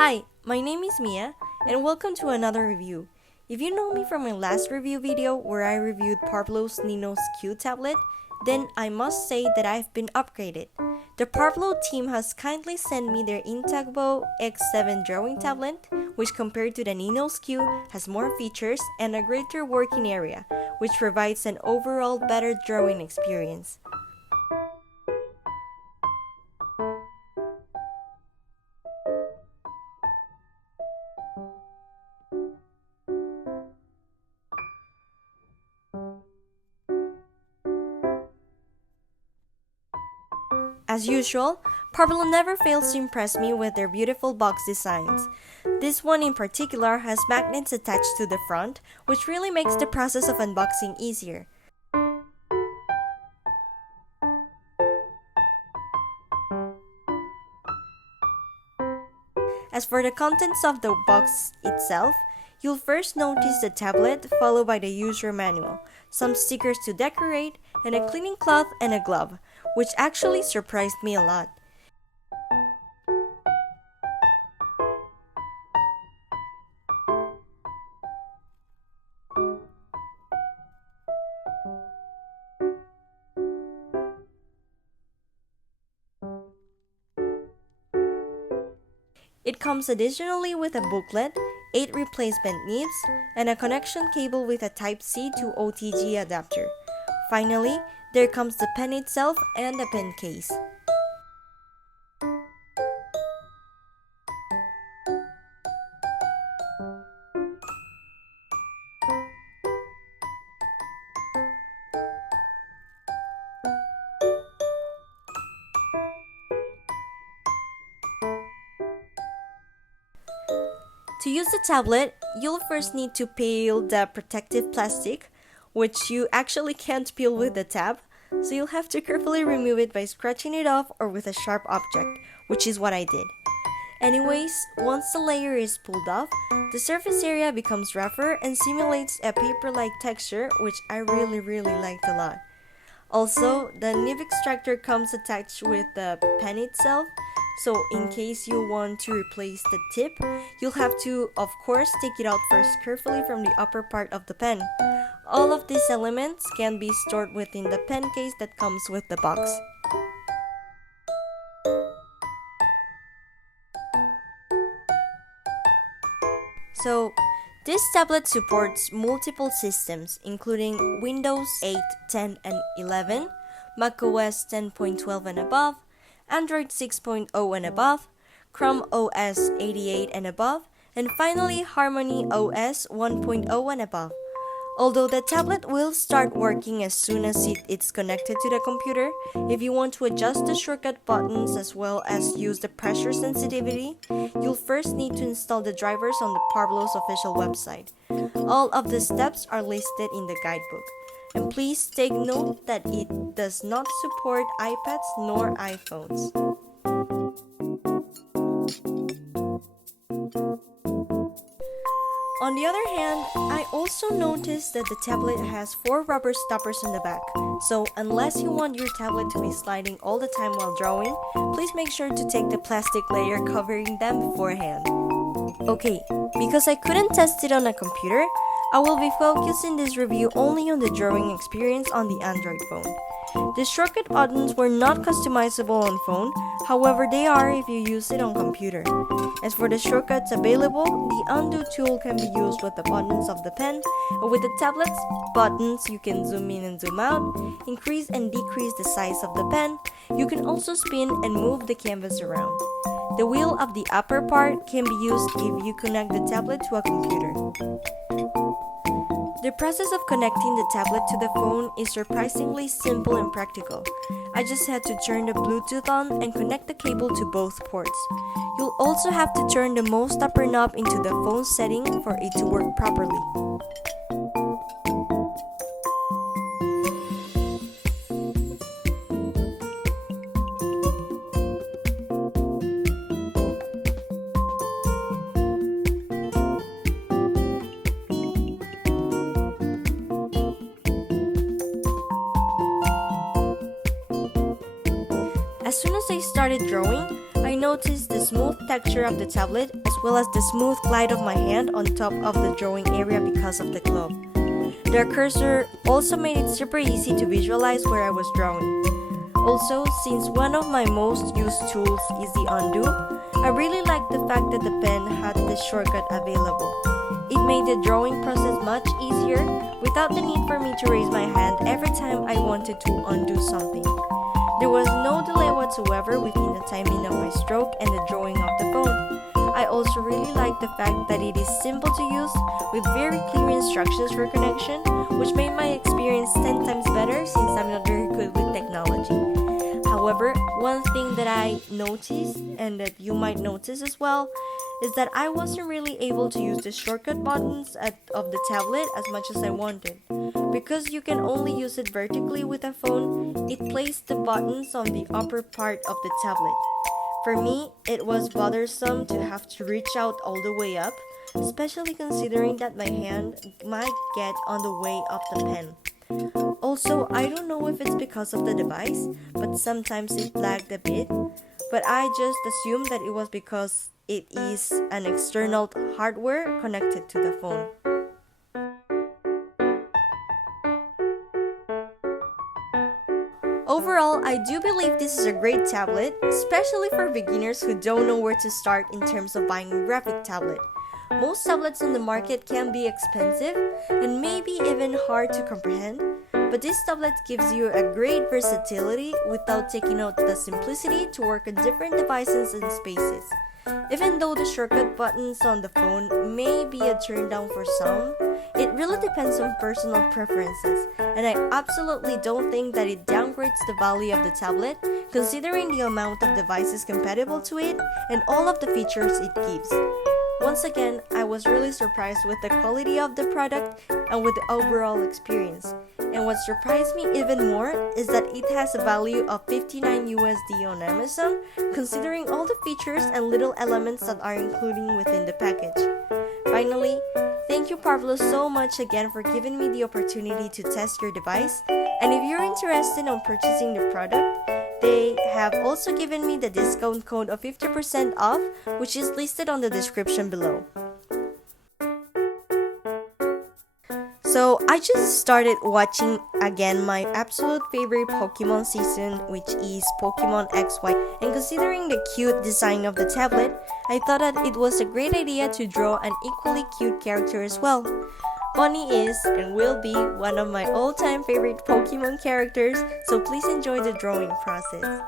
Hi, my name is Mia, and welcome to another review. If you know me from my last review video where I reviewed Parblo's Nino's Q tablet, then I must say that I've been upgraded. The Parblo team has kindly sent me their Intangbo X7 drawing tablet, which compared to the Nino's Q has more features and a greater working area, which provides an overall better drawing experience. As usual, Parblo never fails to impress me with their beautiful box designs. This one in particular has magnets attached to the front, which really makes the process of unboxing easier. As for the contents of the box itself, you'll first notice the tablet followed by the user manual, some stickers to decorate, and a cleaning cloth and a glove, which actually surprised me a lot. It comes additionally with a booklet, 8 replacement nibs, and a connection cable with a Type-C to OTG adapter. Finally, there comes the pen itself and the pen case. To use the tablet, you'll first need to peel the protective plastic, which you actually can't peel with the tab, so you'll have to carefully remove it by scratching it off or with a sharp object, which is what I did. Anyways, once the layer is pulled off, the surface area becomes rougher and simulates a paper-like texture, which I really liked a lot. Also, the nib extractor comes attached with the pen itself, so in case you want to replace the tip, you'll have to, of course, take it out first carefully from the upper part of the pen. All of these elements can be stored within the pen case that comes with the box. So, this tablet supports multiple systems, including Windows 8, 10, and 11, macOS 10.12 and above, Android 6.0 and above, Chrome OS 88 and above, and finally Harmony OS 1.0 and above. Although the tablet will start working as soon as it's connected to the computer, if you want to adjust the shortcut buttons as well as use the pressure sensitivity, you'll first need to install the drivers on the Parblo's official website. All of the steps are listed in the guidebook. And please take note that it does not support iPads nor iPhones. On the other hand, I also noticed that the tablet has 4 rubber stoppers on the back, so unless you want your tablet to be sliding all the time while drawing, please make sure to take the plastic layer covering them beforehand. Okay, because I couldn't test it on a computer, I will be focusing this review only on the drawing experience on the Android phone. The shortcut buttons were not customizable on phone, however they are if you use it on computer. As for the shortcuts available, the undo tool can be used with the buttons of the pen, and with the tablet's buttons you can zoom in and zoom out, increase and decrease the size of the pen. You can also spin and move the canvas around. The wheel of the upper part can be used if you connect the tablet to a computer. The process of connecting the tablet to the phone is surprisingly simple and practical. I just had to turn the Bluetooth on and connect the cable to both ports. You'll also have to turn the most upper knob into the phone setting for it to work properly. As soon as I started drawing, I I noticed the smooth texture of the tablet as well as the smooth glide of my hand on top of the drawing area because of the glove. The cursor also made it super easy to visualize where I was drawing. Also, since one of my most used tools is the undo, I really like the fact that the pen had this shortcut available. It made the drawing process much easier without the need for me to raise my hand every time I wanted to undo something. There was no delay whatsoever within the timing of my stroke and the drawing of the phone. I also really like the fact that it is simple to use with very clear instructions for connection, which made my experience 10 times better since I'm not very good with technology. However, one thing that I noticed and that you might notice as well is that I wasn't really able to use the shortcut buttons of the tablet as much as I wanted. Because you can only use it vertically with a phone, it placed the buttons on the upper part of the tablet. For me, it was bothersome to have to reach out all the way up, especially considering that my hand might get on the way of the pen. Also, I don't know if it's because of the device, but sometimes it lagged a bit, but I just assumed that it was because it is an external hardware connected to the phone. Overall, I do believe this is a great tablet, especially for beginners who don't know where to start in terms of buying a graphic tablet. Most tablets on the market can be expensive and maybe even hard to comprehend, but this tablet gives you a great versatility without taking out the simplicity to work on different devices and spaces. Even though the shortcut buttons on the phone may be a turn down for some, it really depends on personal preferences, and I absolutely don't think that it downgrades the value of the tablet, considering the amount of devices compatible to it and all of the features it gives. Once again, I was really surprised with the quality of the product and with the overall experience. And what surprised me even more is that it has a value of $59 on Amazon, considering all the features and little elements that are included within the package. Finally, thank you Parblo so much again for giving me the opportunity to test your device. And if you're interested in purchasing the product, they have also given me the discount code of 50% off, which is listed on the description below. So I just started watching again my absolute favorite Pokemon season, which is Pokemon XY. And considering the cute design of the tablet, I thought that it was a great idea to draw an equally cute character as well. Bunny is and will be one of my all-time favorite Pokemon characters, so please enjoy the drawing process.